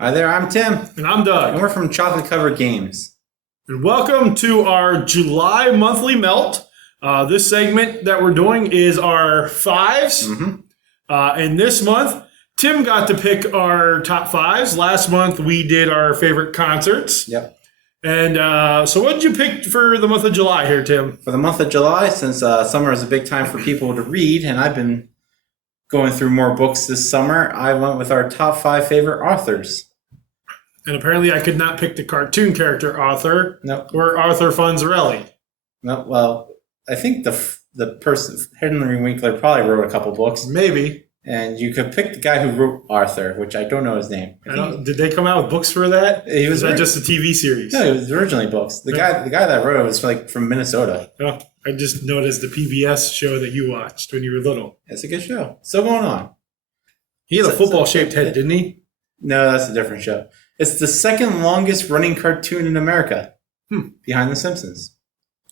Hi there, I'm Tim, And I'm Doug. and we're from Chocolate Covered Games. And welcome to our July monthly melt. This segment that we're doing is our fives. And this month, Tim got to pick our top fives. Last month, we did our favorite concerts. Yep. And so what did you pick for the month of July here, Tim? For the month of July, since summer is a big time for people to read, and I've been going through more books this summer, I went with our top 5 favorite authors. And apparently I could not pick the cartoon character Arthur Nope. or Arthur Fonzarelli. No, well, I think the person, Henry Winkler, probably wrote a couple books, Maybe. and you could pick the guy who wrote Arthur, which I don't know his name. Did they come out with books for that? He was Is that just a TV series? No, it was originally books. The guy that wrote it was from Minnesota. Oh, I just noticed the PBS show that you watched when you were little. It's a good show. Still going on. He had a football-shaped head, didn't he? No, that's a different show. It's the second longest running cartoon in America, behind The Simpsons.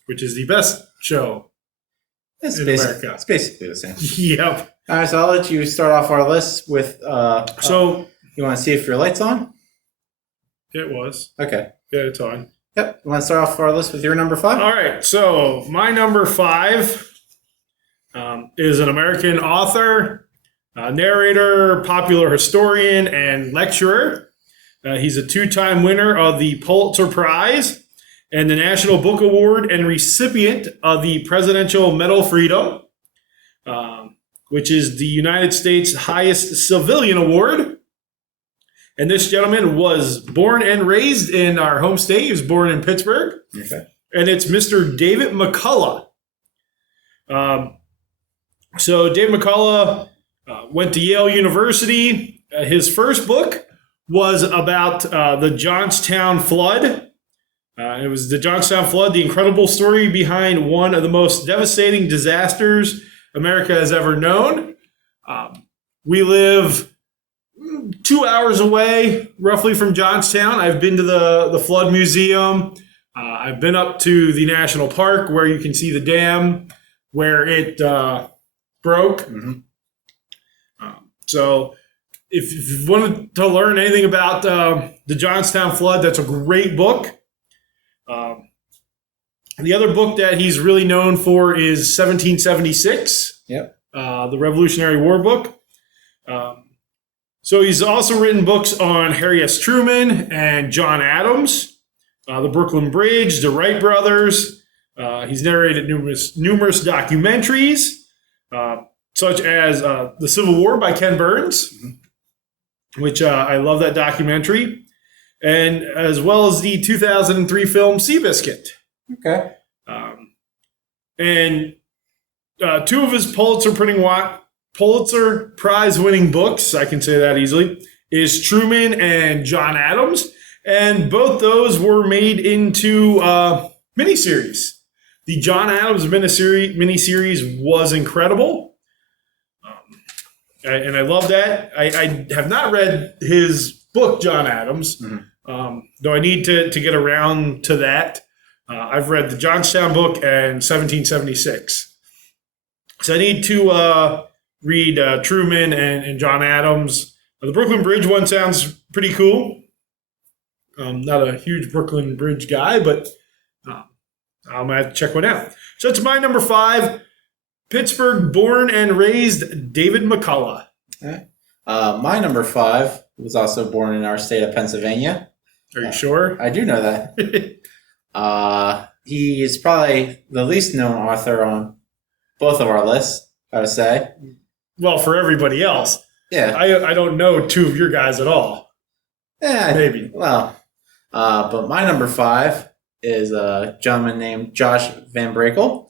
Which is the best show It's in basically, America. It's basically the same. Yep. All right, so I'll let you start off our list with. So You want to see if your light's on? it was. Okay. Yeah, it's on. Yep. You want to start off our list with your number 5? All right. So my number 5 is an American author, narrator, popular historian, and lecturer. He's a 2-time winner of the Pulitzer Prize and the National Book Award and recipient of the Presidential Medal of Freedom, which is the United States' highest civilian award. And this gentleman was born and raised in our home state. He was born in Pittsburgh. Okay. And it's Mr. David McCullough. So David McCullough went to Yale University. His first book was about the Johnstown flood. It was the Johnstown flood, the incredible story behind one of the most devastating disasters America has ever known. We live 2 hours away, roughly, from Johnstown. I've been to the Flood Museum. I've been up to the National Park where you can see the dam where it broke. So if you wanted to learn anything about the Johnstown flood, that's a great book. The other book that he's really known for is 1776. Yep. The Revolutionary War book. So he's also written books on Harry S. Truman and John Adams, the Brooklyn Bridge, the Wright brothers. He's narrated numerous documentaries, such as The Civil War by Ken Burns, which I love that documentary, and as well as the 2003 film Seabiscuit. Okay. And 2 of his Pulitzer Prize winning books, I can say that easily, is Truman and John Adams. And both those were made into miniseries. The John Adams miniseries was incredible. And I love that. I have not read his book, John Adams, though I need to get around to that. I've read the Johnstown book and 1776. So I need to read Truman and John Adams. The Brooklyn Bridge one sounds pretty cool. Not a huge Brooklyn Bridge guy, but I'm going to have to check one out. So it's my number 5, Pittsburgh born and raised David McCullough. Okay. My number 5 was also born in our state of Pennsylvania. Are you sure? I do know that. He is probably the least known author on both of our lists, I would say. Well, for everybody else. Yeah. I don't know 2 of your guys at all. Yeah. Maybe. Well, but my number 5 is a gentleman named Josh Van Brakel.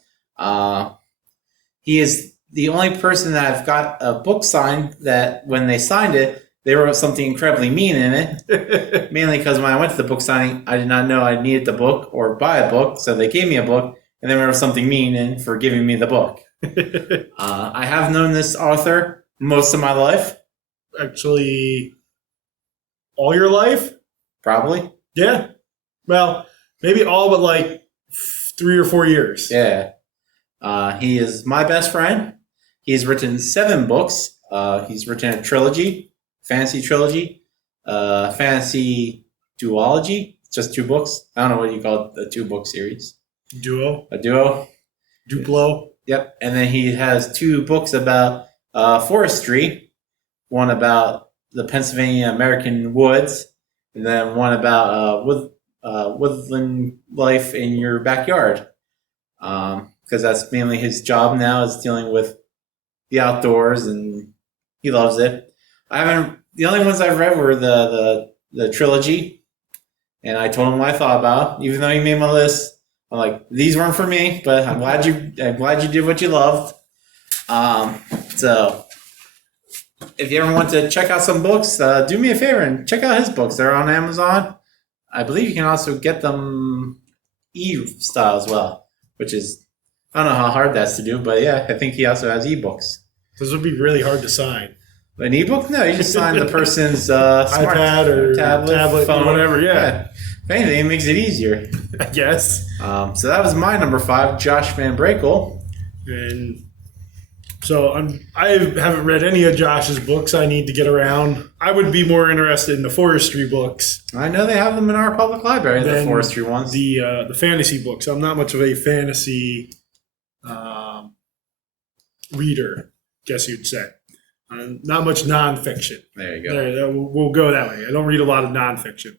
He is the only person that I've got a book signed that when they signed it, they wrote something incredibly mean in it. Mainly because when I went to the book signing, I did not know I needed the book or buy a book. So they gave me a book and then wrote something mean in for giving me the book. I have known this author most of my life. Actually, all your life? Probably. Yeah. Well, maybe all but like 3 or 4 years. Yeah. He is my best friend. He's written 7 books. He's written a trilogy, fantasy trilogy. fantasy duology. It's just 2 books. I don't know what you call it, a 2-book series. Duo, A duo. Duplo. Yep. And then he has 2 books about forestry. One about the Pennsylvania American woods, and then one about woodland life in your backyard. Because that's mainly his job now, is dealing with the outdoors, and he loves it. The only ones I've read were the trilogy, and I told him what I thought about it. Even though he made my list, I'm like, these weren't for me, but I'm glad you did what you loved. So if you ever want to check out some books, do me a favor and check out his books. They're on Amazon. I believe you can also get them e-style as well, which is, I don't know how hard that's to do, but yeah, I think he also has ebooks. Those would be really hard to sign. An ebook? No, you just sign the person's iPad or tablet, phone, whatever. Yeah. If anything, it makes it easier. I guess. So that was my number 5, Josh Van Brakel. And so I haven't read any of Josh's books. I need to get around. I would be more interested in the forestry books. I know they have them in our public library, the forestry ones. The fantasy books. I'm not much of a fantasy reader, guess you'd say. Not much nonfiction. There you go. We'll go that way. I don't read a lot of nonfiction.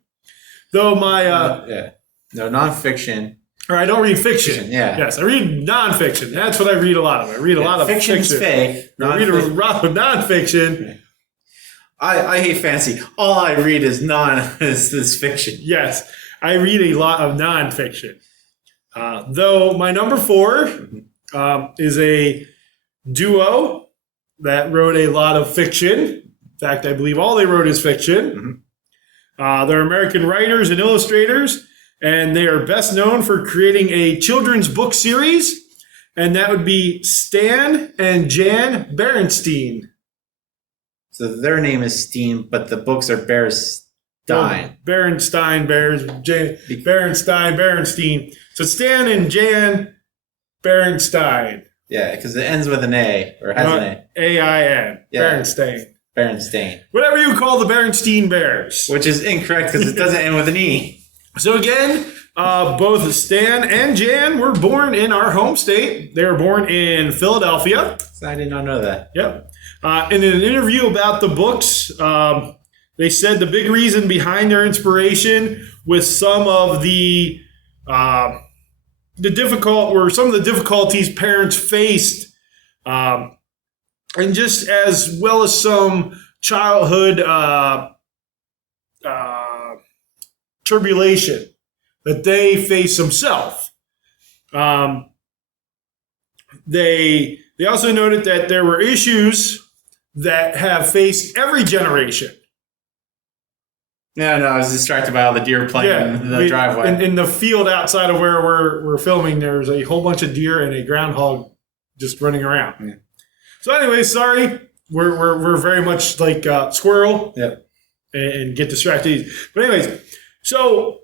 Though my... No, nonfiction. Or I don't read fiction. Yeah. Yes, I read nonfiction. That's what I read a lot of. I read a lot of fiction. Fiction's fake. I read a lot of nonfiction. I hate fancy. All I read is is fiction. Yes, I read a lot of nonfiction. Though my number 4 is a duo that wrote a lot of fiction. In fact, I believe all they wrote is fiction. Mm-hmm. They're American writers and illustrators, and they are best known for creating a children's book series, and that would be Stan and Jan Berenstein. So their name is Steen, but the books are Berenstein. Berenstein. So Stan and Jan Berenstein. Yeah, because it ends with an A, or has an A. A-I-N. Yeah. Berenstain. Whatever you call the Berenstein Bears. Which is incorrect because it doesn't end with an E. So again, both Stan and Jan were born in our home state. They were born in Philadelphia. I did not know that. Yep. In an interview about the books, they said the big reason behind their inspiration with some of the difficulties parents faced, and just as well as some childhood tribulation that they face themselves. They also noted that there were issues that have faced every generation. No, I was distracted by all the deer playing in the driveway. In the field outside of where we're filming, there's a whole bunch of deer and a groundhog just running around. Yeah. So anyway, sorry, we're very much like squirrel. Yep. And get distracted. But anyways, so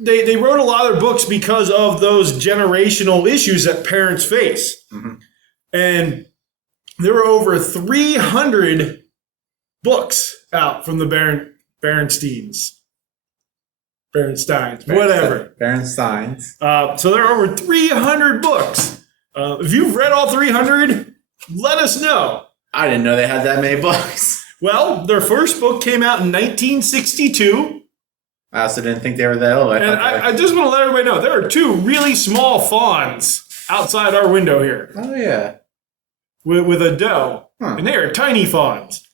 they wrote a lot of their books because of those generational issues that parents face. Mm-hmm. And there were over 300 books out from the Berensteins, whatever. Berensteins. So there are over 300 books. If you've read all 300, let us know. I didn't know they had that many books. Well, their first book came out in 1962. I also didn't think they were that old. I just want to let everybody know, there are 2 really small fawns outside our window here. Oh, yeah. With a doe. Huh. And they are tiny fawns.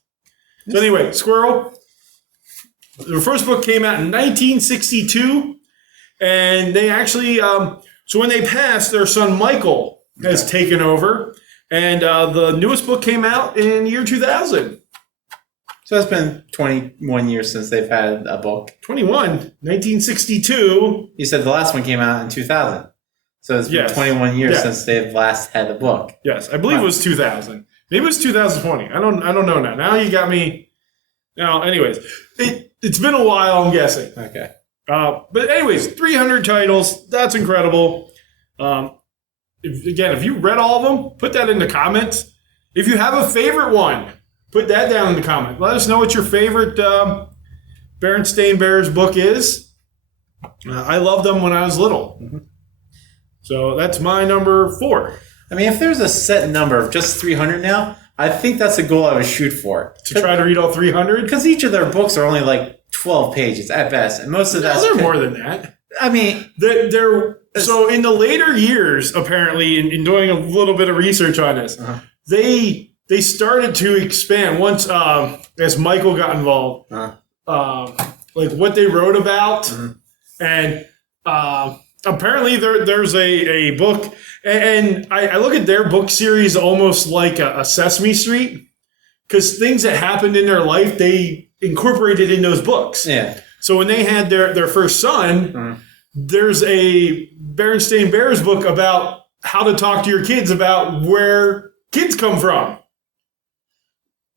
So anyway, squirrel. The first book came out in 1962. And they actually, so when they passed, their son Michael has taken over. And the newest book came out in the year 2000. So it's been 21 years since they've had a book. 1962. You said the last one came out in 2000. So it's been 21 years since they've last had a book. Yes, I believe it was 2000. Maybe it was 2020. I don't know now. Now you got me. Now, anyways, it's been a while, I'm guessing. Okay. But anyways, 300 titles. That's incredible. If you read all of them, put that in the comments. If you have a favorite one, put that down in the comments. Let us know what your favorite Berenstain Bears book is. I loved them when I was little. Mm-hmm. So that's my number 4. I mean, if there's a set number of just 300 now, I think that's a goal I would shoot for. To try to read all 300? Because each of their books are only like 12 pages at best, and most of that's They're more than that. I mean, So in the later years, apparently, in doing a little bit of research on this, they started to expand once as Michael got involved, like what they wrote about, and apparently there's a book, and I look at their book series almost like a Sesame Street, because things that happened in their life they incorporated in those books. yeah. So when they had their first son, there's a Berenstain Bears book about how to talk to your kids about where kids come from.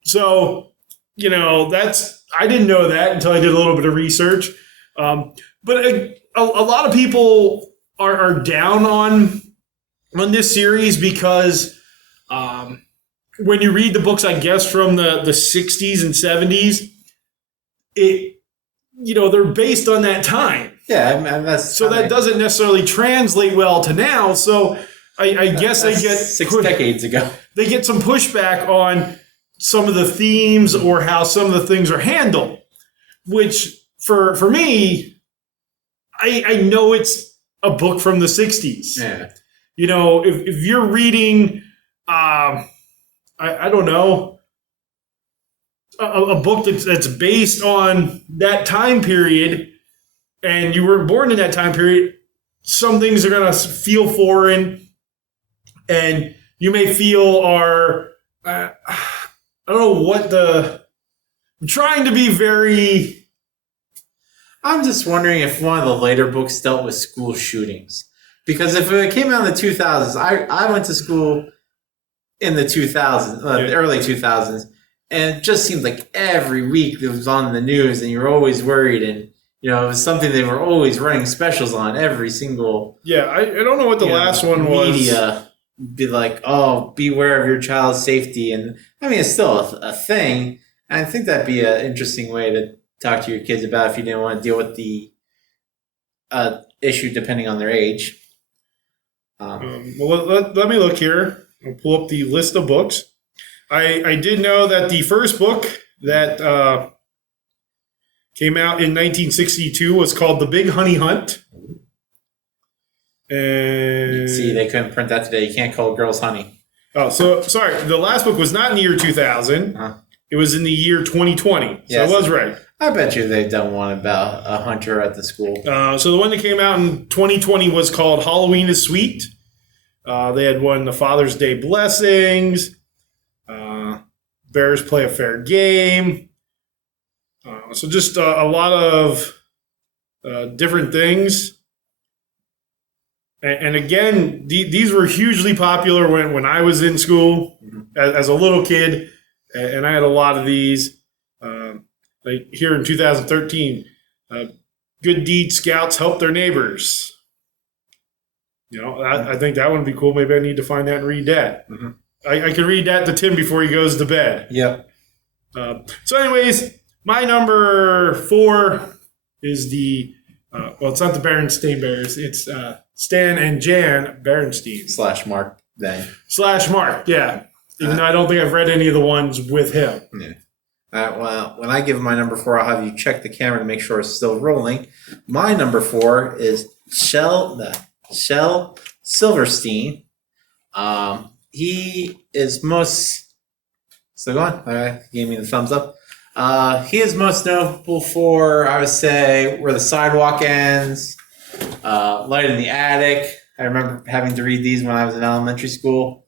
So, I didn't know that until I did a little bit of research. But a lot of people are down on this series because when you read the books, I guess, from the 60s and 70s, they're based on that time. Yeah, I mean, that doesn't necessarily translate well to now. So I guess they get 6 decades ago. They get some pushback on some of the themes or how some of the things are handled, which for me, I know it's a book from the 60s. Yeah. If you're reading, I don't know, a book that's based on that time period, and you were born in that time period, some things are going to feel foreign, and you may feel I don't know what I'm trying to be very... I'm just wondering if one of the later books dealt with school shootings. Because if it came out in the 2000s, I went to school in the 2000s, the early 2000s, and it just seemed like every week it was on the news, and you were always worried, and it was something they were always running specials on every single. Yeah, I don't know what the last one was. Media be like, oh, beware of your child's safety, and I mean it's still a thing. And I think that'd be an interesting way to talk to your kids about if you didn't want to deal with the issue depending on their age. Well, let me look here. I'll pull up the list of books. I did know that the first book that came out in 1962 was called The Big Honey Hunt. And See, they couldn't print that today. You can't call girls honey. Oh, so sorry. The last book was not in the year 2000. It was in the year 2020. So Yes. I was right. I bet you they've done one about a hunter at the school. So the one that came out in 2020 was called Halloween is Sweet. They had one, The Father's Day Blessings. Bears Play a Fair Game. So just a lot of different things. And again, these were hugely popular when I was in school as a little kid. And I had a lot of these. Like here in 2013, Good Deed Scouts Help Their Neighbors. I think that would be cool. Maybe I need to find that and read that. Mm-hmm. I can read that to Tim before he goes to bed. Yep. So anyways, my number 4 is the, it's not the Berenstain Bears. It's Stan and Jan Berenstein. /Mark then. /Mark, yeah. Even though I don't think I've read any of the ones with him. Yeah. Well, when I give my number 4, I'll have you check the camera to make sure it's still rolling. My number 4 is Shel Silverstein. He is most... Still going? He gave me the thumbs up. He is most notable for, I would say, Where the Sidewalk Ends, Light in the Attic. I remember having to read these when I was in elementary school.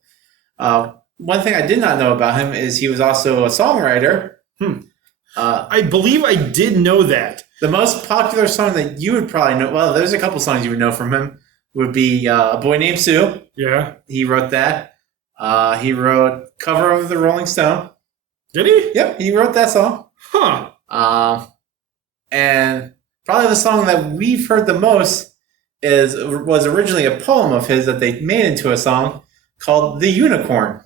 One thing I did not know about him is he was also a songwriter. I believe I did know that. The most popular song that you would probably know, well, there's a couple songs you would know from him, would be A Boy Named Sue. Yeah. He wrote that. He wrote Cover of the Rolling Stone. Did he? Yep, he wrote that song. Huh. And probably the song that we've heard the most was originally a poem of his that they made into a song called The Unicorn.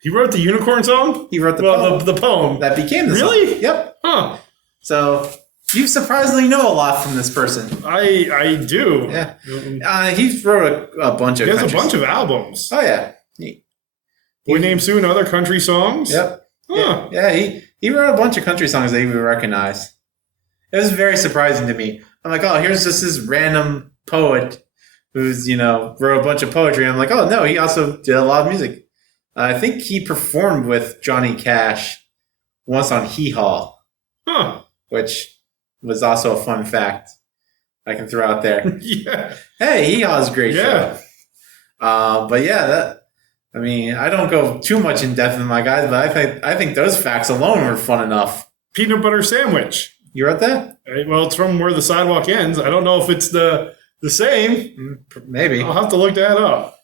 He wrote the Unicorn song? He wrote the poem. The poem. That became the song. Really? Yep. Huh. So You surprisingly know a lot from this person. I do. Yeah. He wrote a bunch of. He has country a bunch songs. of albums. Oh yeah. Boy Named Sue and other country songs. Yep. Huh. Yeah. He wrote a bunch of country songs that you would recognize. It was very surprising to me. I'm like, oh, here's just this random poet who's wrote a bunch of poetry. I'm like, oh no, he also did a lot of music. I think he performed with Johnny Cash once on Hee Haw, Huh. which was also a fun fact I can throw out there. Yeah. Hey, Hee Haw is a great Yeah. show. But yeah, I don't go too much in depth in my guys, but I think those facts alone were fun enough. Peanut butter sandwich. You wrote that? Well, it's from Where the Sidewalk Ends. I don't know if it's the same. Maybe. I'll have to look that up.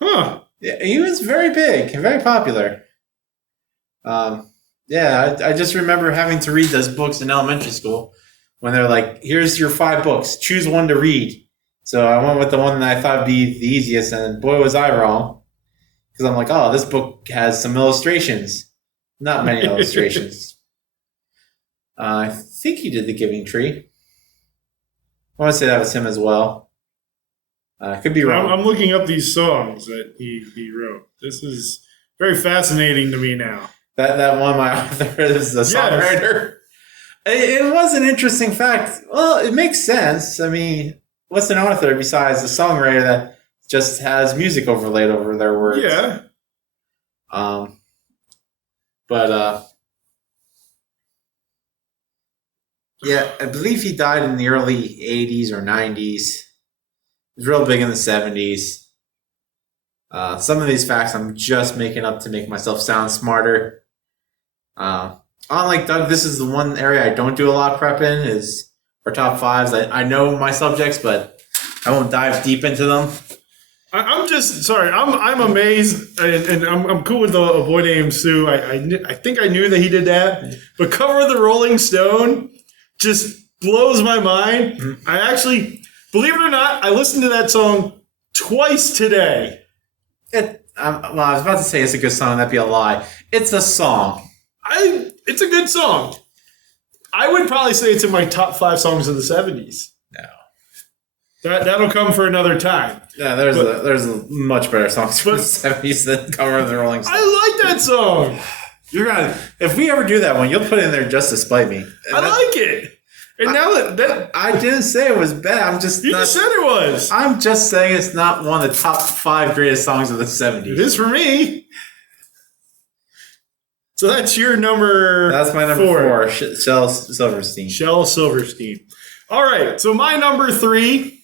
Huh. Yeah, he was very big and very popular. I just remember having to read those books in elementary school when they're like, here's your 5 books, choose one to read. So I went with the one that I thought would be the easiest, and boy was I wrong. Because I'm like, oh, this book has some illustrations. Not many illustrations. I think he did The Giving Tree. I want to say that was him as well. I could be wrong. I'm looking up these songs that he wrote. This is very fascinating to me now. That one, my author is a songwriter. Yes. It was an interesting fact. Well, it makes sense. I mean, what's an author besides a songwriter that just has music overlaid over their words? Yeah. Yeah, I believe he died in the early 80s or 90s. He was real big in the 70s. Some of these facts I'm just making up to make myself sound smarter. Unlike Doug, this is the one area I don't do a lot of prep in, is our top 5s. I know my subjects, but I won't dive deep into them. I'm just sorry. I'm amazed, and I'm cool with A Boy Named Sue. I think I knew that he did that, but Cover of the Rolling Stone just blows my mind. Mm-hmm. I actually, believe it or not, I listened to that song twice today. I was about to say it's a good song. That'd be a lie. It's a song. It's a good song. I would probably say it's in my top 5 songs of the 70s. No. That'll come for another time. Yeah, there's a much better songs from the 70s than Cover of the Rolling Stones. I like that song. If we ever do that one, you'll put it in there just to spite me. I like it. And now that I didn't say it was bad. just said it was. I'm just saying it's not one of the top 5 greatest songs of the 70s. It is for me. So that's your number. That's my number 4. Shel Silverstein. Shel Silverstein. All right. So my number 3,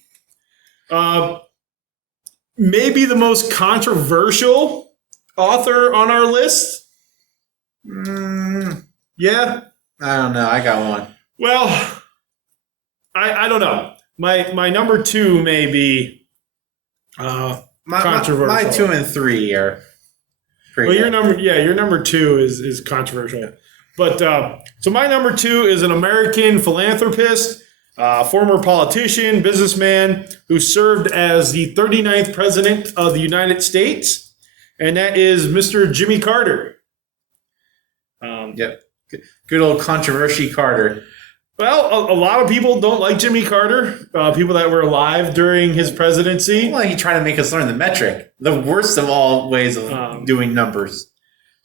maybe the most controversial author on our list. Yeah. I don't know. I got one. Well, I don't know. My number 2 may be controversial. My 2 and 3 are pretty good. Your number 2 is controversial. But so my number 2 is an American philanthropist, former politician, businessman who served as the 39th president of the United States, and that is Mr. Jimmy Carter. Yep. Good old controversy Carter. Well, a lot of people don't like Jimmy Carter, people that were alive during his presidency. Well, he tried to make us learn the metric, the worst of all ways of doing numbers.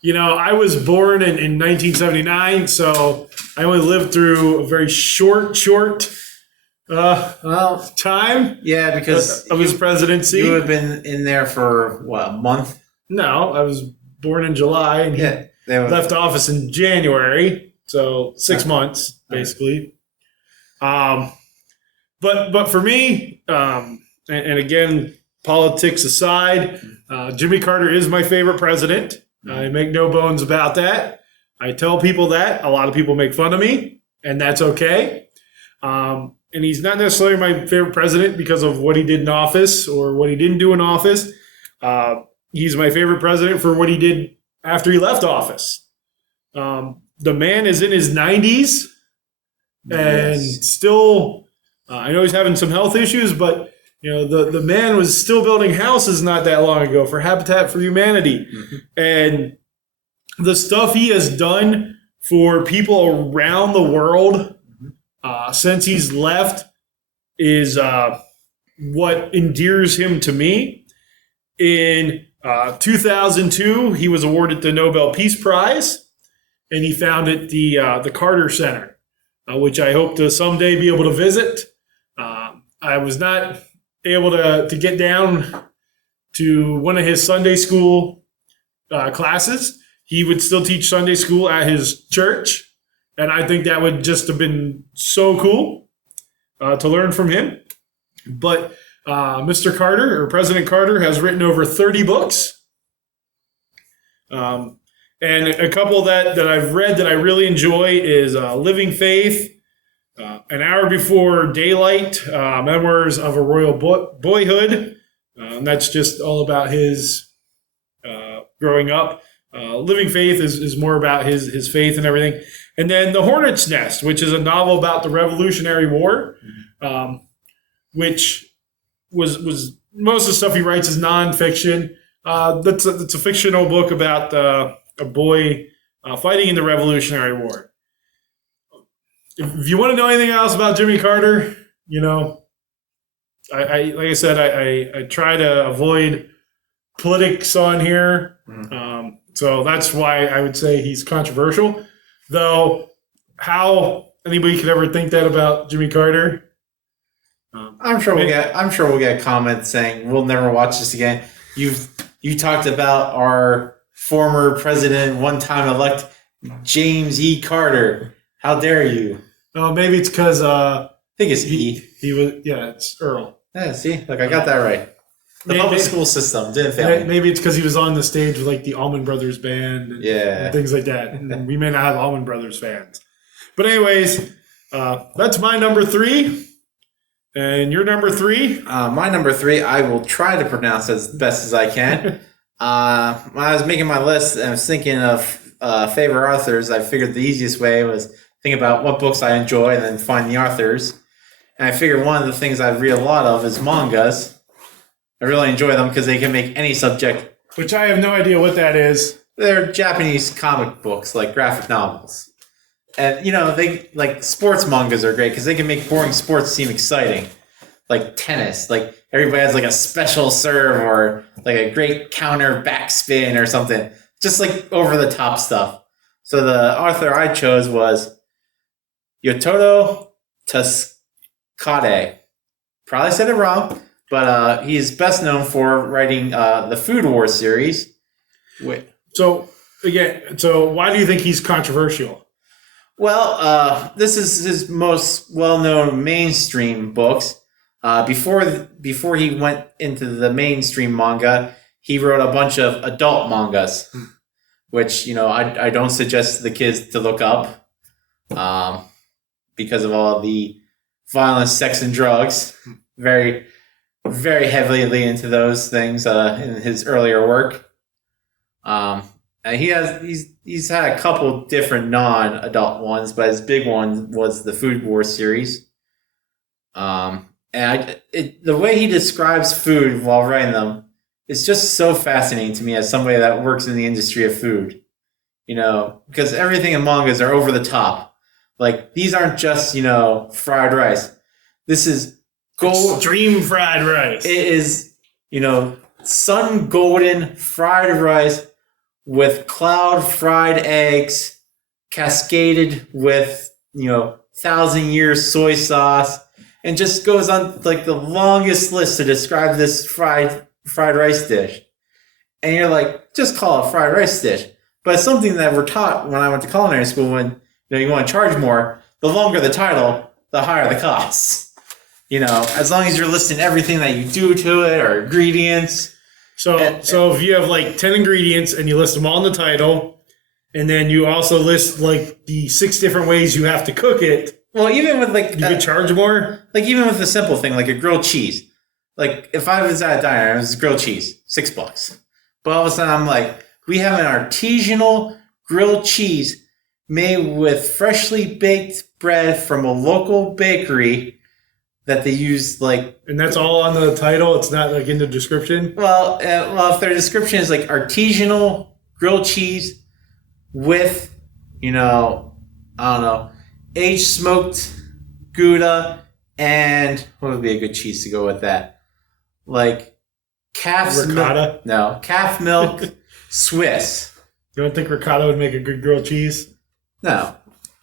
I was born in 1979, so I only lived through a very short time. Yeah, because of his presidency. You have been in there for, what, a month? No, I was born in July, and he left office in January, so 6 months, basically. But for me, and again, politics aside, Jimmy Carter is my favorite president. I make no bones about that. I tell people that. A lot of people make fun of me, and that's okay. And he's not necessarily my favorite president because of what he did in office or what he didn't do in office. He's my favorite president for what he did after he left office. The man is in his 90s and still, I know he's having some health issues, but the man was still building houses not that long ago for Habitat for Humanity. Mm-hmm. And the stuff he has done for people around the world since he's left is what endears him to me. In 2002, he was awarded the Nobel Peace Prize, and he founded the Carter Center, which I hope to someday be able to visit. I was not able to get down to one of his Sunday school classes. He would still teach Sunday school at his church, and I think that would just have been so cool to learn from him. But Mr. Carter, or President Carter, has written over 30 books. And a couple that I've read that I really enjoy is Living Faith, An Hour Before Daylight, Memoirs of a Royal Boyhood. And that's just all about his growing up. Living Faith is more about his faith and everything. And then The Hornet's Nest, which is a novel about the Revolutionary War, which was most of the stuff he writes is nonfiction. That's a fictional book about a boy fighting in the Revolutionary War. If you want to know anything else about Jimmy Carter, I like I said, I try to avoid politics on here. So that's why I would say he's controversial. Though how anybody could ever think that about Jimmy Carter? I'm sure we'll get comments saying we'll never watch this again. You talked about our former president, one-time elect James E. Carter. How dare you? Oh, maybe it's because I think it's E. He was it's Earl. Yeah, see, look, I got that right. The public school system didn't fail me. Maybe it's because he was on the stage with like the Allman Brothers band and things like that. And we may not have Allman Brothers fans. But anyways, that's my number 3. And your number 3? My number 3, I will try to pronounce as best as I can. When I was making my list and I was thinking of favorite authors, I figured the easiest way was think about what books I enjoy and then find the authors. And I figured one of the things I read a lot of is mangas. I really enjoy them because they can make any subject. Which I have no idea what that is. They're Japanese comic books, like graphic novels. And, they like sports mangas are great because they can make boring sports seem exciting. Like tennis. Like everybody has like a special serve or like a great counter backspin or something. Just like over the top stuff. So the author I chose was Yotaro Tsuchikade. Probably said it wrong. But he's best known for writing the Food War series. So why do you think he's controversial? Well, this is his most well-known mainstream books. Before he went into the mainstream manga, he wrote a bunch of adult mangas, which I don't suggest the kids to look up, because of all the violence, sex, and drugs. Very very heavily into those things in his earlier work. And he's had a couple different non-adult ones, but his big one was the Food War series. The way he describes food while writing them is just so fascinating to me as somebody that works in the industry of food. Because everything in mangas are over the top. Like, these aren't just, fried rice. This is extreme fried rice. It is, sun golden fried rice with cloud fried eggs cascaded with, 1,000-year soy sauce, and just goes on like the longest list to describe this fried rice dish. And you're like, just call it fried rice dish. But it's something that we're taught when I went to culinary school when, you want to charge more, the longer the title, the higher the costs. As long as you're listing everything that you do to it or ingredients. So if you have like 10 ingredients and you list them all in the title, and then you also list like the 6 different ways you have to cook it. Well, even with like... You could charge more? Like even with a simple thing, like a grilled cheese. Like if I was at a diner, it was grilled cheese, $6. But all of a sudden I'm like, we have an artisanal grilled cheese made with freshly baked bread from a local bakery that they use like... And that's all on the title? It's not like in the description? Well, if their description is like artisanal grilled cheese with I don't know, aged smoked Gouda, and what would be a good cheese to go with that? Like calf's Ricotta? milk. No, calf milk Swiss. You don't think ricotta would make a good grilled cheese? No.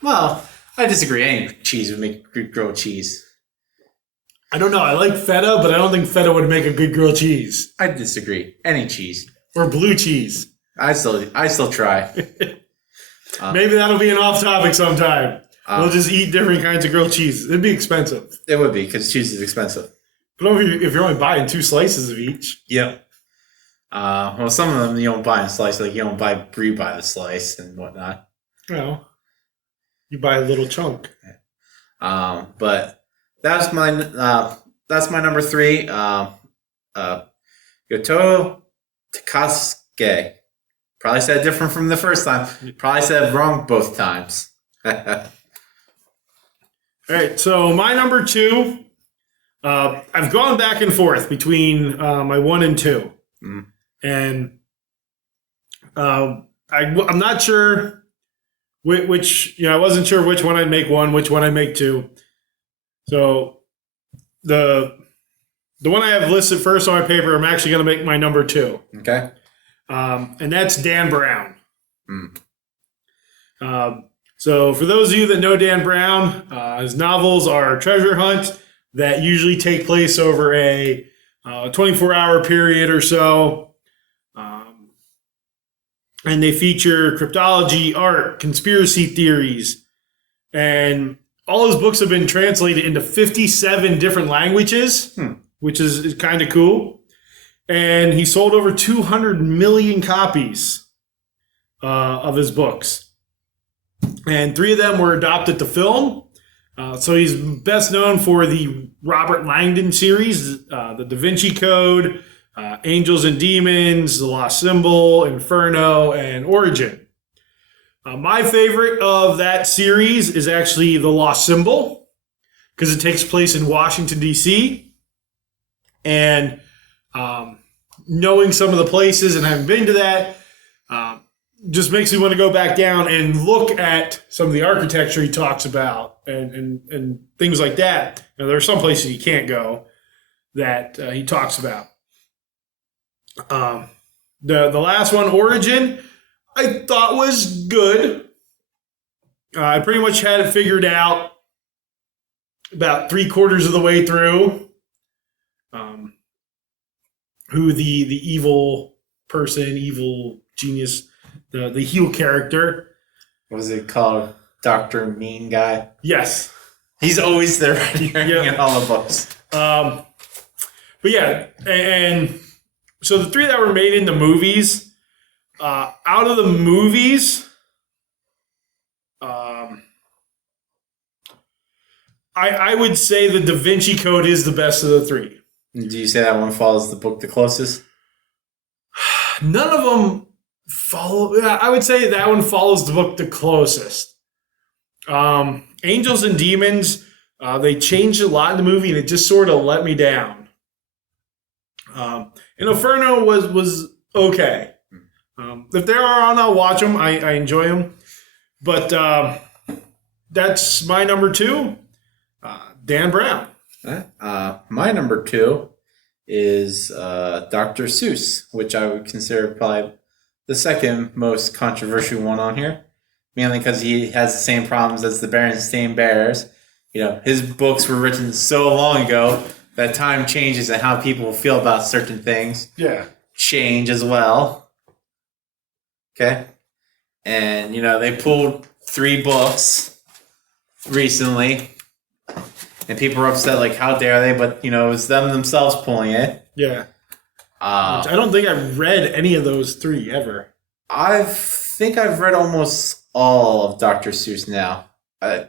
Well, I disagree. Any cheese would make good grilled cheese. I don't know. I like feta, but I don't think feta would make a good grilled cheese. I disagree. Any cheese. Or blue cheese. I still try. Maybe that'll be an off topic sometime. We'll just eat different kinds of grilled cheese. It'd be expensive. It would be because cheese is expensive. But if you're only buying 2 slices of each. Yep. Well, some of them you don't buy in slice, like you don't buy brie by the slice and whatnot. Well, you buy a little chunk. But that's my number 3. Yoto Takasuke. Probably said different from the first time. Probably said wrong both times. All right, so my number 2, I've gone back and forth between my 1 and 2. Mm. And I'm not sure which, I wasn't sure which one I'd make 1, which one I'd make 2. So the one I have listed first on my paper, I'm actually going to make my number 2. Okay. And that's Dan Brown. Mm. So for those of you that know Dan Brown, his novels are treasure hunt that usually take place over a 24-hour period or so. And they feature cryptology, art, conspiracy theories. And all his books have been translated into 57 different languages, which is kind of cool. And he sold over 200 million copies of his books. And 3 of them were adopted to film. So he's best known for the Robert Langdon series, the Da Vinci Code, Angels and Demons, The Lost Symbol, Inferno, and Origin. My favorite of that series is actually The Lost Symbol, because it takes place in Washington, D.C. And knowing some of the places and having been to that, just makes me want to go back down and look at some of the architecture he talks about and things like that. Now, there are some places you can't go that he talks about. The last one, Origin, I thought was good. I pretty much had it figured out about 3/4 of the way through. Who the evil person, evil genius, the heel character. What was it called? Dr. Mean Guy? Yes. He's always there in all the books. But yeah, and so the 3 that were made into movies, out of the movies, I would say the Da Vinci Code is the best of the 3. Do you say that one follows the book the closest? None of them follow. I would say that one follows the book the closest. Angels and Demons, they changed a lot in the movie, and it just sort of let me down. And Inferno was okay. If they're on, I'll watch them. I enjoy them. But that's my number 2, Dan Brown. My number 2 is Dr. Seuss, which I would consider probably the second most controversial one on here, mainly because he has the same problems as the Berenstain Bears. His books were written so long ago that time changes and how people feel about certain things change as well. Okay? And, they pulled 3 books recently. And people were upset, like, how dare they? But, it was them themselves pulling it. Yeah. I don't think I've read any of those 3 ever. I think I've read almost all of Dr. Seuss now. I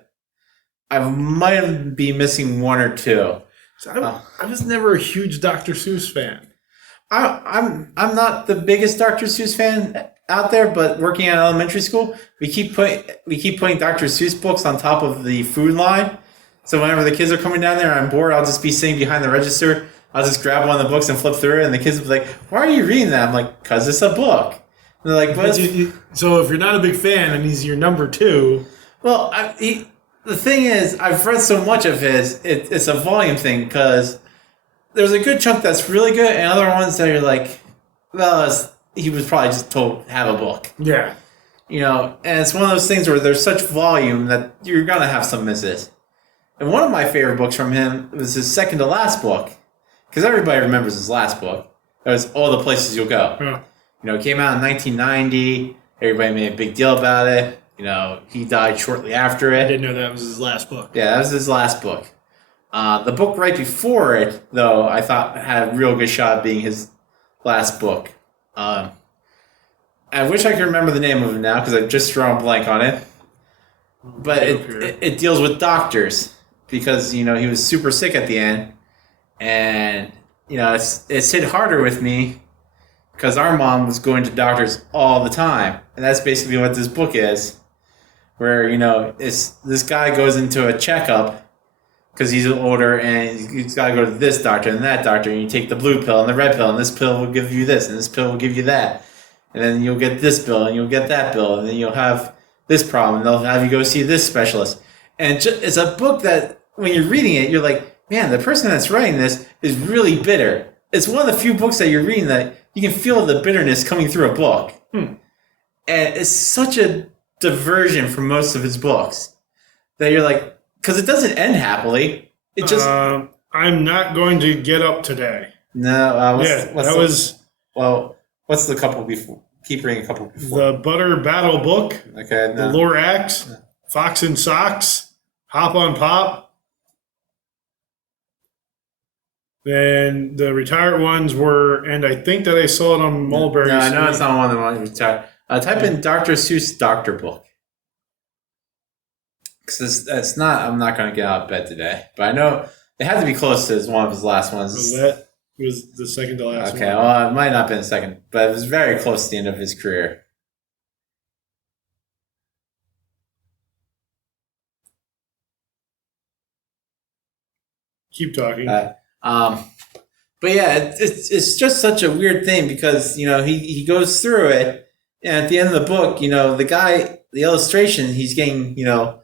might be missing 1 or 2. So I was never a huge Dr. Seuss fan. I'm not the biggest Dr. Seuss fan out there, but working at elementary school, we keep putting Dr. Seuss books on top of the food line. So whenever the kids are coming down there and I'm bored, I'll just be sitting behind the register. I'll just grab one of the books and flip through it, and the kids will be like, "Why are you reading that?" I'm like, "'Cause it's a book." They're like, but So if you're not a big fan and he's your number 2. well, the thing is, I've read so much of his, it's a volume thing, because there's a good chunk that's really good, and other ones that are like, well, he was probably just told, have a book. Yeah. You know, and it's one of those things where there's such volume that you're going to have some misses. And one of my favorite books from him was his second to last book, because everybody remembers his last book. It was All the Places You'll Go. Yeah. You know, it came out in 1990. Everybody made a big deal about it. You know, he died shortly after I it. didn't know that was his last book. Yeah, that was his last book. The book right before it, though, I thought had a real good shot at being his last book. I wish I could remember the name of it now because I've just drawn a blank on it. But it deals with doctors because, you know, he was super sick at the end. And, you know, it's hit harder with me because our mom was going to doctors all the time. And that's basically what this book is. Where, you know, this guy goes into a checkup because he's older and he's got to go to this doctor and that doctor, and you take the blue pill and the red pill, and this pill will give you this, and this pill will give you that. And then you'll get this bill, and you'll get that bill, and then you'll have this problem, and they'll have you go see this specialist. And it's a book that, when you're reading it, you're like, man, the person that's writing this is really bitter. It's one of the few books that you're reading that you can feel the bitterness coming through a book. And it's such a diversion from most of his books that you're like, because it doesn't end happily. It just I'm not going to get up today. no. What's the couple before? Keep reading a couple before. The Butter Battle book. Okay. The No. Lorax. Fox and Socks. Hop on Pop. Then the retired ones were, and I think that I saw it on Mulberry. No, I know Street. it's not one of the ones retired. Type in Dr. Seuss Doctor Book. Because it's not. I'm not going to get out of bed today, but I know it had to be close to one of his last ones. So that was the second to last Okay, one. well, it might not have been a second, but it was very close to the end of his career. Keep talking. But yeah, it's just such a weird thing because, you know, he goes through it, and at the end of the book, you know, the illustration, he's getting, you know,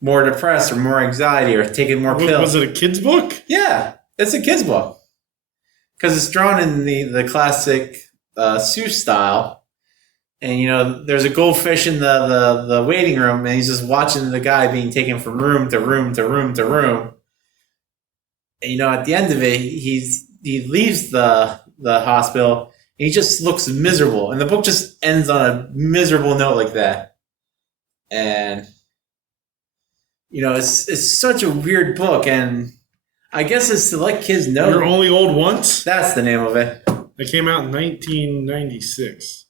more depressed or more anxiety or taking more pills. Was it a kid's book? Yeah, it's a kid's book because it's drawn in the classic Seuss style. And, you know, there's a goldfish in the waiting room, and he's just watching the guy being taken from room to room to room to room. And, you know, at the end of it, he leaves the hospital, and he just looks miserable. And the book just ends on a miserable note like that. And, you know, it's such a weird book, and I guess it's to let kids know. You're Only Old Once? That's the name of it. It came out in 1996.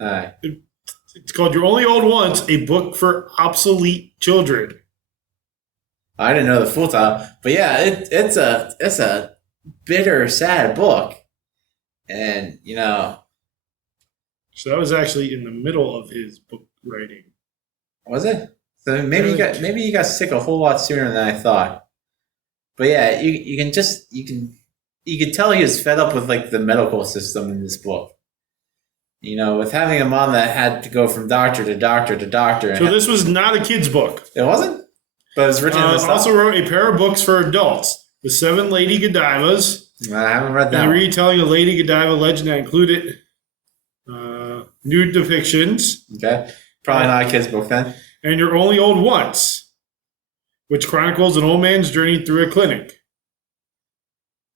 All right. It's called You're Only Old Once, a book for obsolete children. I didn't know the full title, but yeah, it's a bitter, sad book, and you know, So that was actually in the middle of his book writing. was it? So maybe you got sick a whole lot sooner than I thought. But yeah, you can tell he was fed up with like the medical system in this book. You know, with having a mom that had to go from doctor to doctor to doctor. So this was not a kid's book. It wasn't? But it was written in the style. Also wrote a pair of books for adults. The Seven Lady Godivas. I haven't read that And a one. retelling of Lady Godiva legend that included nude depictions. Okay. Probably not a kid's book then. And You're Only Old Once, which chronicles an old man's journey through a clinic.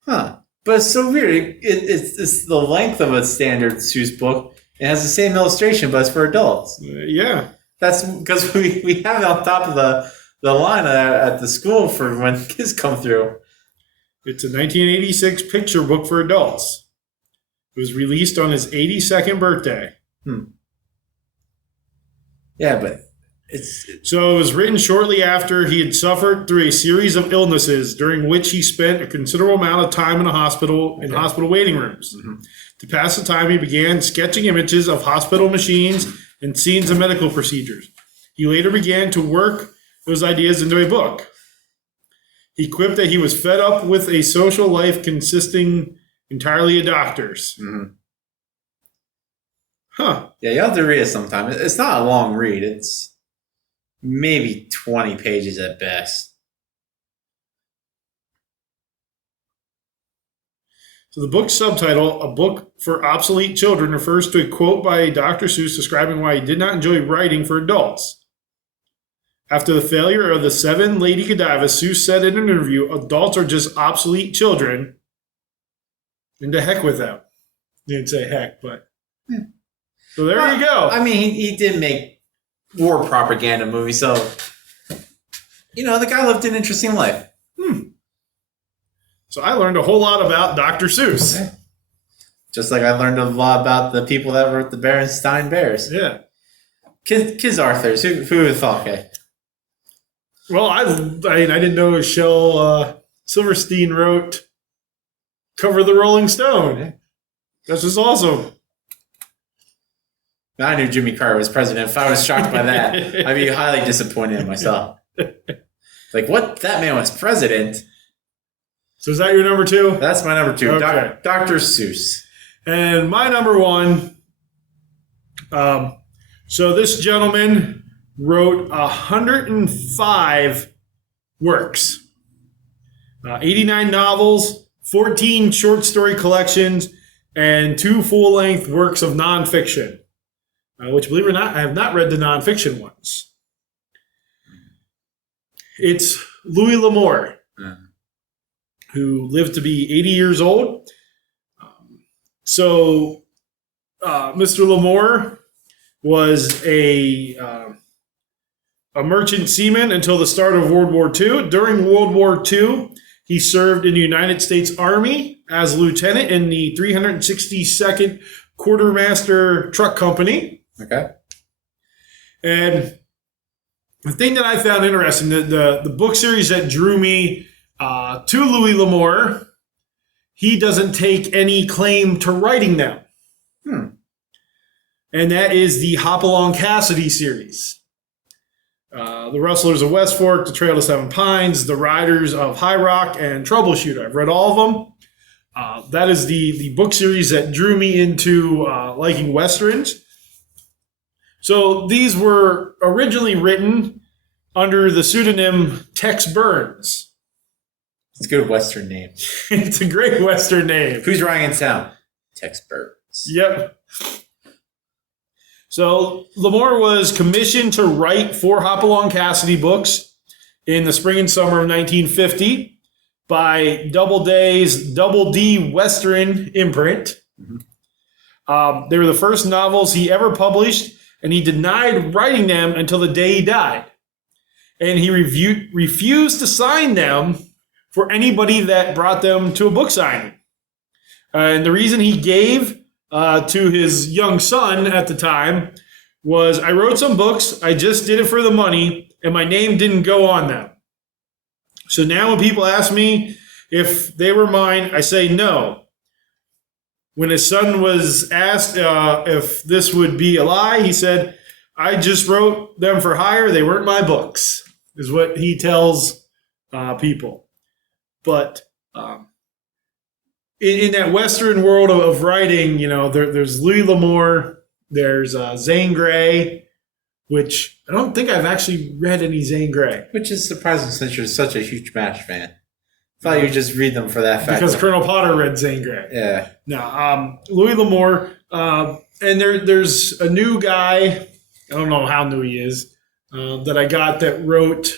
Huh. But it's so weird. It's the length of a standard Seuss book. It has the same illustration, but it's for adults. Yeah. That's because we have it on top of the line at the school for when kids come through. It's a 1986 picture book for adults. It was released on his 82nd birthday. Yeah, but So it was written shortly after he had suffered through a series of illnesses during which he spent a considerable amount of time in a hospital in hospital waiting rooms. Mhm. To pass the time, he began sketching images of hospital machines and scenes of medical procedures. He later began to work those ideas into a book. He quipped that he was fed up with a social life consisting entirely of doctors. Mhm. Huh. Yeah, you have to read it sometime. It's not a long read. It's maybe 20 pages at best. So the book's subtitle, A Book for Obsolete Children, refers to a quote by Dr. Seuss describing why he did not enjoy writing for adults. After the failure of the Seven Lady Godiva, Seuss said in an interview, adults are just obsolete children. And to heck with them. He didn't say heck, but... So there you go. I mean, he did make war propaganda movies, so... the guy lived an interesting life. So I learned a whole lot about Dr. Seuss. Okay. Just like I learned a lot about the people that wrote the Berenstain Bears. Yeah. Kids Arthurs. Who would have thought? Okay. Well, I didn't know Shel Silverstein wrote Cover the Rolling Stone. Yeah. That's just awesome. I knew Jimmy Carter was president. If I was shocked by that, I'd be highly disappointed in myself. Like, what? That man was president? So is that your number two? That's my number two. Okay. Dr. Seuss. And my number one, so this gentleman wrote 105 works, 89 novels, 14 short story collections, and 2 full-length works of nonfiction, which, believe it or not, I have not read the nonfiction ones. It's Louis L'Amour, who lived to be 80 years old. So Mr. L'Amour was a merchant seaman until the start of World War II. During World War II, he served in the United States Army as a lieutenant in the 362nd Quartermaster Truck Company. Okay. And the thing that I found interesting, the book series that drew me to Louis L'Amour, he doesn't take any claim to writing them. And that is the Hopalong Cassidy series. The Rustlers of West Fork, The Trail to Seven Pines, The Riders of High Rock, and Troubleshooter. I've read all of them. That is the book series that drew me into liking Westerns. So these were originally written under the pseudonym Tex Burns. It's a good Western name. It's a great Western name. Who's riding in town? Tex Burns. Yep. So L'Amour was commissioned to write 4 Hopalong Cassidy books in the spring and summer of 1950 by Doubleday's Double D Western imprint. They were the first novels he ever published, and he denied writing them until the day he died. And he refused to sign them for anybody that brought them to a book signing. And the reason he gave to his young son at the time was, I wrote some books, I just did it for the money, and my name didn't go on them. So now when people ask me if they were mine, I say no. When his son was asked if this would be a lie, he said, I just wrote them for hire, they weren't my books, is what he tells people. But in that Western world of writing, there's Louis L'Amour, there's Zane Grey, which I don't think I've actually read any Zane Grey. Which is surprising since you're such a huge MASH fan. Thought you'd just read them for that fact. Because Colonel Potter read Zane Grey. Yeah. No, Louis L'Amour, and there's a new guy, I don't know how new he is, that I got that wrote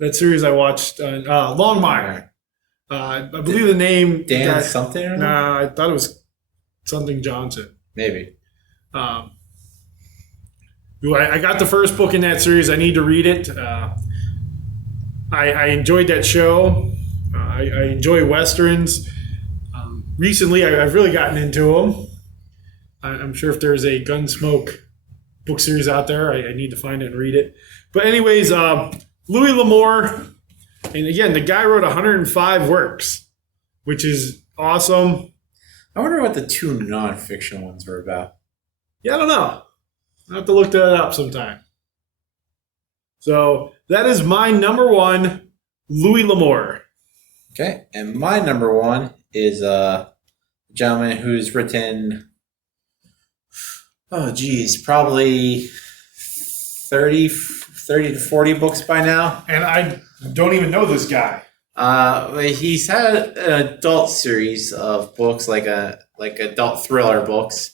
that series I watched, Longmire. I believe the name... Dan something or Nah, I thought it was something Johnson. Maybe. I got the first book in that series. I need to read it. I enjoyed that show. I enjoy Westerns. Recently, I've really gotten into them. I'm sure if there's a Gunsmoke book series out there, I need to find it and read it. But anyways, Louis L'Amour, and again, the guy wrote 105 works, which is awesome. I wonder what the 2 nonfiction ones were about. Yeah, I don't know. I'll have to look that up sometime. So that is my number one, Louis L'Amour. Okay, and my number one is gentleman who's written, oh geez, probably 30 to 40 books by now. And I don't even know this guy. He's had an adult series of books, like adult thriller books.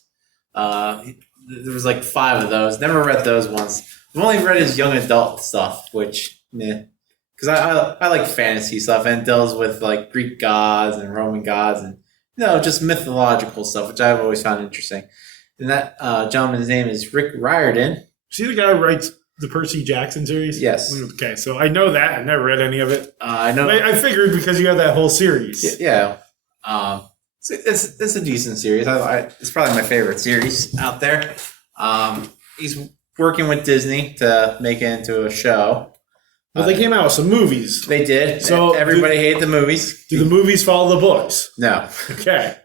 There was like 5 of those. Never read those ones. I've only read his young adult stuff, which, because I like fantasy stuff and deals with like Greek gods and Roman gods and just mythological stuff, which I've always found interesting. And that gentleman's name is Rick Riordan. See the guy who writes the Percy Jackson series? Yes. Okay, so I know that. I've never read any of it. I know. I figured because you have that whole series. Yeah. It's a decent series. It's probably my favorite series out there. He's working with Disney to make it into a show. Well, they came out with some movies. They did. So everybody hated the movies. Do the movies follow the books? No. Okay.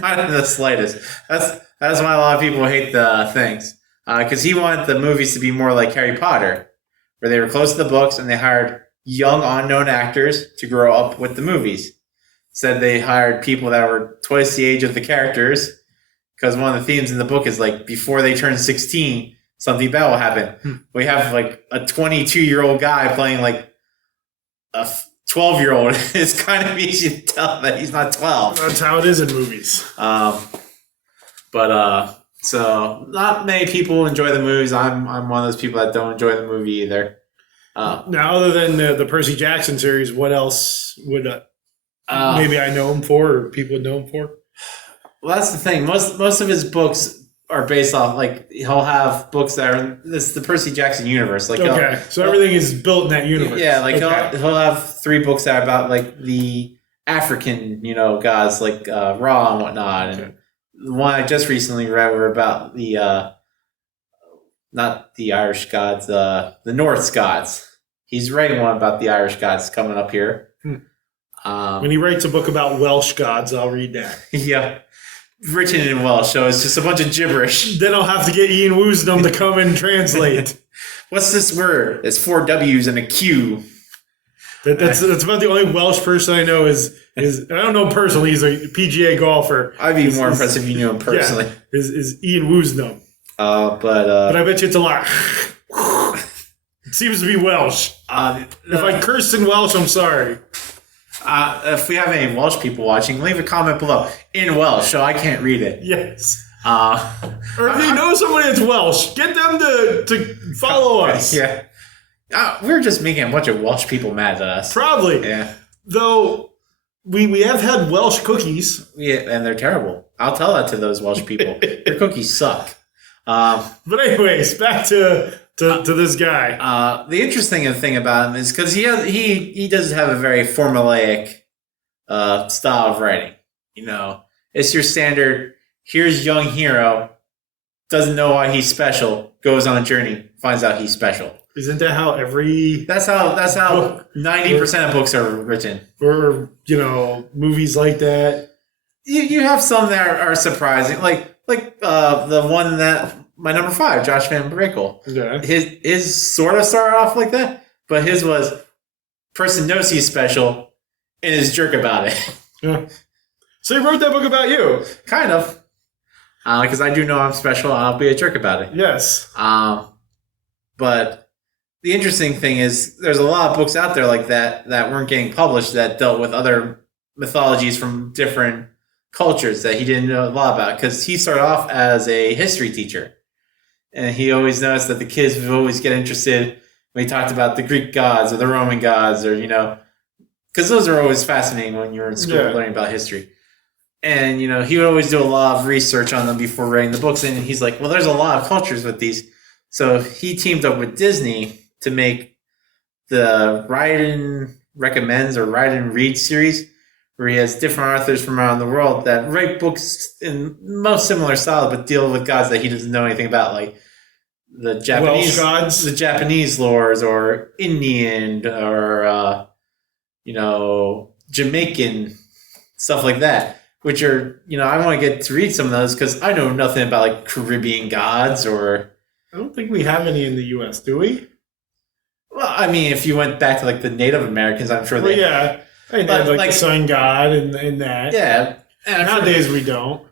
Not in the slightest. That's why a lot of people hate the things. Because he wanted the movies to be more like Harry Potter, where they were close to the books and they hired young, unknown actors to grow up with the movies. Instead, they hired people that were twice the age of the characters, because one of the themes in the book is like before they turn 16, something bad will happen. We have like a 22-year-old guy playing like a 12-year-old. It's kind of easy to tell that he's not 12. That's how it is in movies. So not many people enjoy the movies. I'm one of those people that don't enjoy the movie either. Now, other than the Percy Jackson series, what else would maybe I know him for, or people would know him for? Well, that's the thing. Most of his books are based off, like, he'll have books that are the Percy Jackson universe. Like, okay, so everything is built in that universe. Yeah, like okay. he'll have 3 books that are about like the African, gods like Ra and whatnot. Okay. And the one I just recently read were about the not the Irish gods, the Norse gods. He's writing one about the Irish gods coming up here. When he writes a book about Welsh gods, I'll read that. Yeah. Written in Welsh, so it's just a bunch of gibberish. Then I'll have to get Ian Woosnam to come and translate. What's this word? It's 4 W's and a Q. That's about the only Welsh person I know is I don't know him personally. He's a PGA golfer. I'd be more impressed if you knew him personally. Yeah, is Ian Woosnam. But I bet you it's a lot. It seems to be Welsh. If I cursed in Welsh, I'm sorry. If we have any Welsh people watching, leave a comment below in Welsh so I can't read it. Yes. Or if you know somebody that's Welsh, get them to follow us. Yeah. We're just making a bunch of Welsh people mad at us. Probably. Yeah. Though we have had Welsh cookies. Yeah, and they're terrible. I'll tell that to those Welsh people. Their cookies suck. But anyways, back to this guy. The interesting thing about him is because he does have a very formulaic style of writing. It's your standard. Here's young hero, doesn't know why he's special, goes on a journey, finds out he's special. Isn't that how every? That's how 90% of books are written. Or movies like that. You have some that are surprising, like the one that my number 5, Josh Van Brakel. Yeah. His sort of started off like that, but his was person knows he's special and is jerk about it. Yeah. So he wrote that book about you, kind of, because I do know I'm special. I'll be a jerk about it. Yes. But the interesting thing is, there's a lot of books out there like that weren't getting published that dealt with other mythologies from different cultures that he didn't know a lot about, because he started off as a history teacher. And he always noticed that the kids would always get interested when he talked about the Greek gods or the Roman gods, or, because those are always fascinating when you're in school learning about history. And, he would always do a lot of research on them before writing the books. And he's like, well, there's a lot of cultures with these. So he teamed up with Disney to make the Riordan Recommends or Riordan Reads series, where he has different authors from around the world that write books in most similar style, but deal with gods that he doesn't know anything about, like the Japanese gods, the Japanese lores, or Indian, or Jamaican, stuff like that. Which are, I want to get to read some of those because I know nothing about like Caribbean gods or. I don't think we have any in the U.S., do we? Well, I mean, if you went back to like the Native Americans, I'm sure they. Yeah. They have like the sun god and that. Yeah, And Nowadays we don't.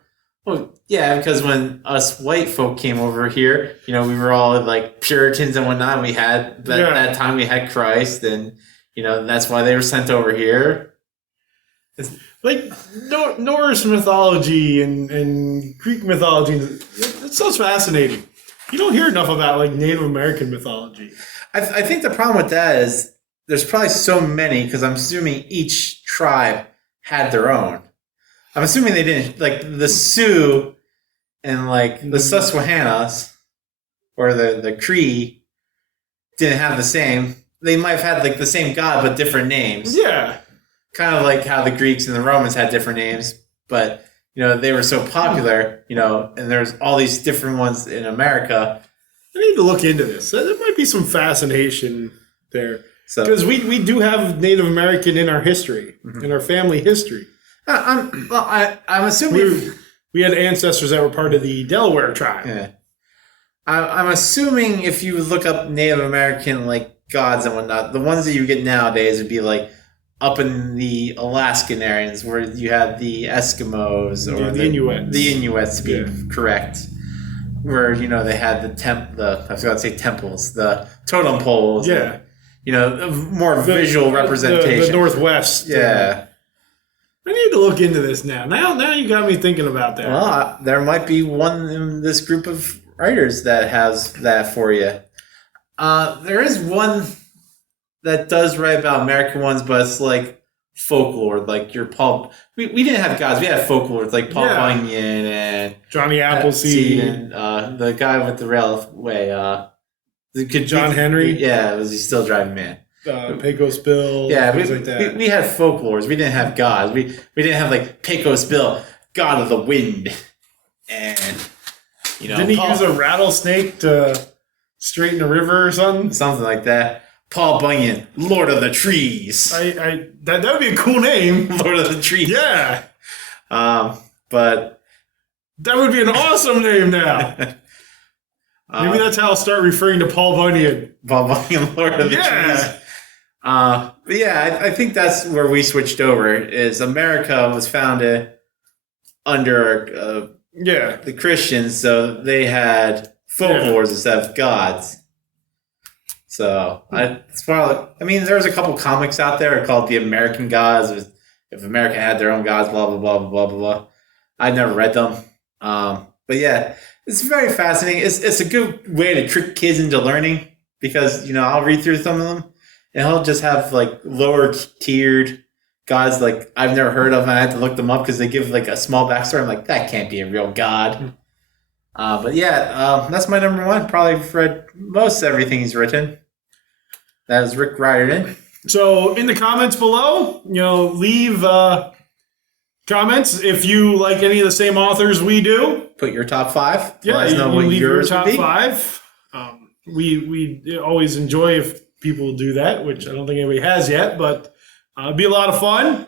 well, yeah, because when us white folk came over here, we were all like Puritans and whatnot. We had that time we had Christ, and that's why they were sent over here. Like Norse mythology and Greek mythology, it's so fascinating. You don't hear enough about like Native American mythology. I think the problem with that is there's probably so many because I'm assuming each tribe had their own. I'm assuming they didn't, like the Sioux and like the Susquehannas or the Cree didn't have the same. They might have had like the same god but different names. Yeah. Kind of like how the Greeks and the Romans had different names, but they were so popular, and there's all these different ones in America. I need to look into this. There might be some fascination there. So Because we do have Native American in our history, in our family history. I'm assuming We had ancestors that were part of the Delaware tribe. yeah. I'm assuming if you look up Native American like gods and whatnot, the ones that you get nowadays would be like up in the Alaskan areas where you have the Eskimos or the Inuits. The Inuits to be correct. Where they had I was going to say temples, the totem poles. Yeah. More visual representation. The Northwest. Yeah. I need to look into this now. Now you got me thinking about that. Well, there might be one in this group of writers that has that for you. There is one that does write about American ones, but it's like folklore, like your Paul. We didn't have gods, we had folklore, like Paul Bunyan and Johnny Appleseed and the guy with the railway. John Henry. Yeah, was he still driving man? Pecos Bill. Yeah, things like that. we had folklores. We didn't have gods. We didn't have like Pecos Bill, god of the wind, and didn't he use a rattlesnake to straighten a river or something? Something like that. Paul Bunyan, Lord of the Trees. That would be a cool name. Lord of the Trees. Yeah. But that would be an awesome name now. Maybe that's how I'll start referring to Paul Bunyan. Paul Bunyan, Lord of the Trees. But yeah, I think that's where we switched over. Is America was founded under the Christians, so they had folklores instead of gods. So there's a couple comics out there called The American Gods. If America had their own gods, blah blah blah blah blah blah. I never read them, but yeah, it's very fascinating. It's a good way to trick kids into learning because I'll read through some of them and he'll just have like lower tiered gods like I've never heard of, and I had to look them up because they give like a small backstory. I'm like, that can't be a real god. But yeah, that's my number one. Probably read most everything he's written. That is Rick Riordan. So in the comments below, leave comments if you like any of the same authors we do. Put your top five. Yeah, let us know what leave your yours top would be. five. We always enjoy if people do that, which I don't think anybody has yet, but it'd be a lot of fun.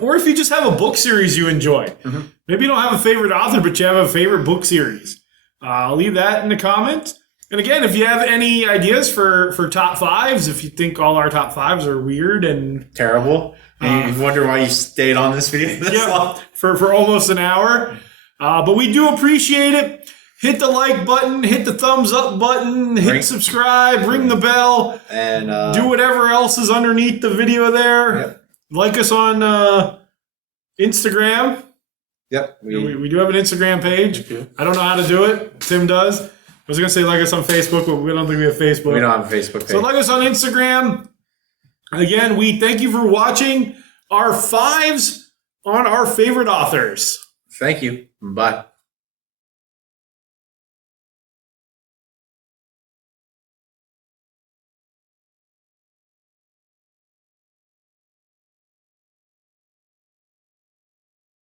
Or if you just have a book series you enjoy. Mm-hmm. Maybe you don't have a favorite author, but you have a favorite book series. Leave that in the comments. And again, if you have any ideas for top fives, if you think all our top fives are weird and terrible, and you wonder why you stayed on this video this long. for almost an hour. But we do appreciate it. Hit the like button, hit the thumbs up button, hit subscribe, ring the bell, and do whatever else is underneath the video there. Yep. Like us on Instagram. Yep. We do have an Instagram page. I don't know how to do it. Tim does. I was going to say like us on Facebook, but we don't think we have Facebook. We don't have a Facebook page. So like us on Instagram. Again, we thank you for watching our fives on our favorite authors. Thank you. Bye.